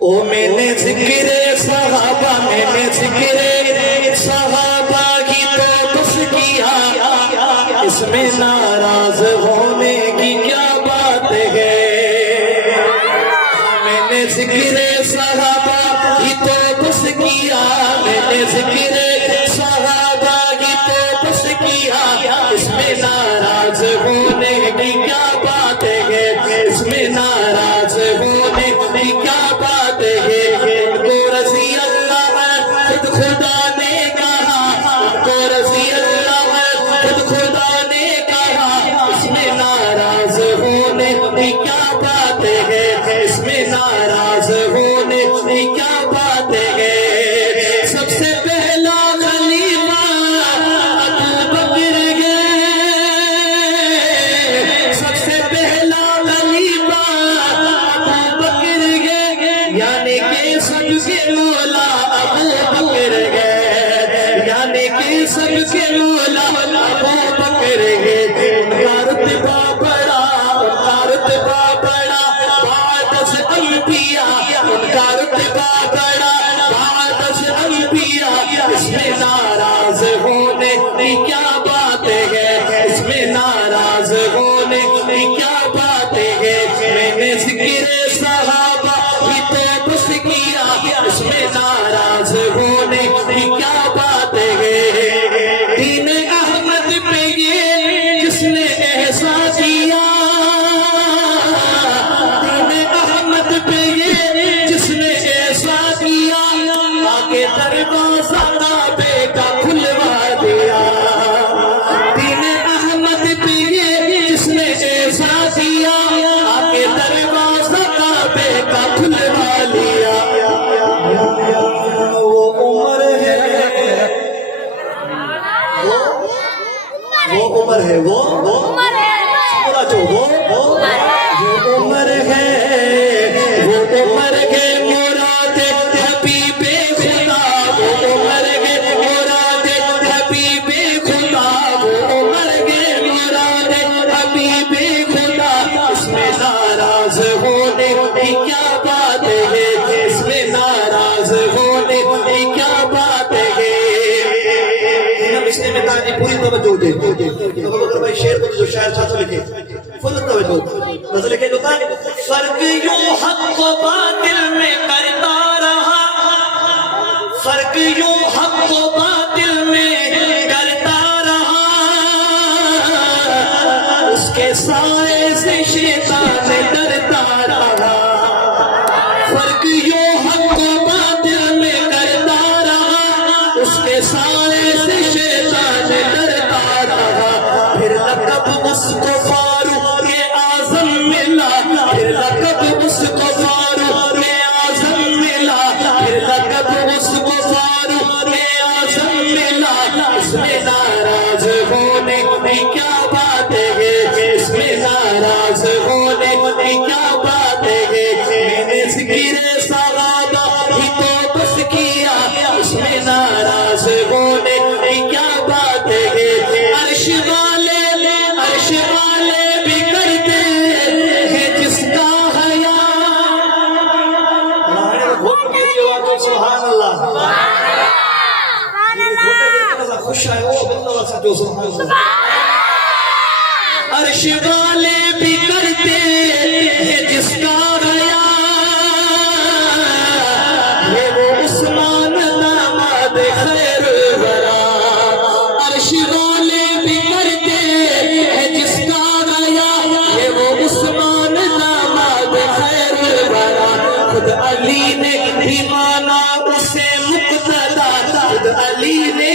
او میں نے ذکر صحابہ کی تو بس کیا، اس میں ناراض ہونے کی کیا بات ہے؟ میں نے ذکر صحابہ کی تو بس کیا، میں نے ذکر صحابہ کی تو بس کیا، اس میں ناراض ہونے کی کیا بات ہے؟ اس میں ناراض ہونے کی کیا بات ہے؟ ان کو رضی اللہ خود خدا نے کہا، ان کو رضی اللہ خود خدا نے کہا، اس میں ناراض ہونے کی کیا بات ہے؟ اس میں ناراض ہونے کی کیا بات ہے؟ سب سے پہلا خلیفہ ابو بکر ہے، سب سے پہلا خلیفہ ابو بکر ہے، یعنی کہ سب کے مولا ابو بکر ہے، یعنی کہ سب کے مولا ابو بکر ہے۔ ان کا رتبہ بڑا، ان کا رتبہ بڑا بعد از انبیاء، ان کا رتبہ بڑا بعد از انبیاء، اس میں ناراض ہونے کی کیا بات ہے؟ اس میں ناراض ہونے کی کیا بات ہے؟ میں نے ذکر صحابہ کی تو بس کیا، اس میں ناراض ہونے کی کیا بات ہے؟ دین احمد پہ یہ جس نے احسان کیا، دین احمد پہ یہ جس نے احسان کیا، آگے دروازہ کعبے کا کھلوا دیا۔ دین احمد پہ یہ جس نے احسان کیا، آگے دروازہ کعبے کا کھلوا لیا۔ وہ عمر ہے، وہ عمر ہے، وہ سمرا جو وہ عمر ہے، وہ عمر ہے مراد حبیب خدا، وہ عمر ہے مراد حبیب خدا، وہ عمر ہے مراد حبیب خدا، اس میں ناراض ہونے کی کیا بات ہے؟ اس میں ناراض ہونے کی کیا بات ہے؟ اس میں تاجی پوری توجہ دے۔ ابو بکر بھائی شعر کو جو شاعر چھاچو لکھے فل توجہ نظر لکھے جو تھا، فرق یوں حق و باطل میں کرتا رہا، فرق یوں حق و باطل میں کرتا رہا، اس کے سائے سے شیطان ڈرتا رہا، فرق یوں حق و باطل میں کرتا رہا، اس کے سائے سے شیطان ڈرتا رہا۔ پھر لقب اس کو فاروق اعظم ملا، پھر لقب اس کو فاروق اعظم ملا، پھر لقب اس کو فاروق اعظم ملا، اس میں ناراض ہونے کی کیا بات ہے؟ اس میں ناراض ہونے کی کیا بات ہے؟ میں نے ذکر صحابہ کی تو بس کیا، اس میں ناراض ہونے کی کیا بات ہے؟ عرش والے بھی کرتے ہیں جس کا حیا، سبحان اللہ، خوش آئے وہ بندہ جو سبحان اللہ، عرش والے بھی کرتے ہیں جس کا حیا، یہ وہ عثمان داماد خیر ورا، عرش والے بھی کرتے ہیں جس کا حیا، یہ وہ عثمان داماد خیر ورا، خود علی نے بھی مانا اسے مقتدا، خود علی نے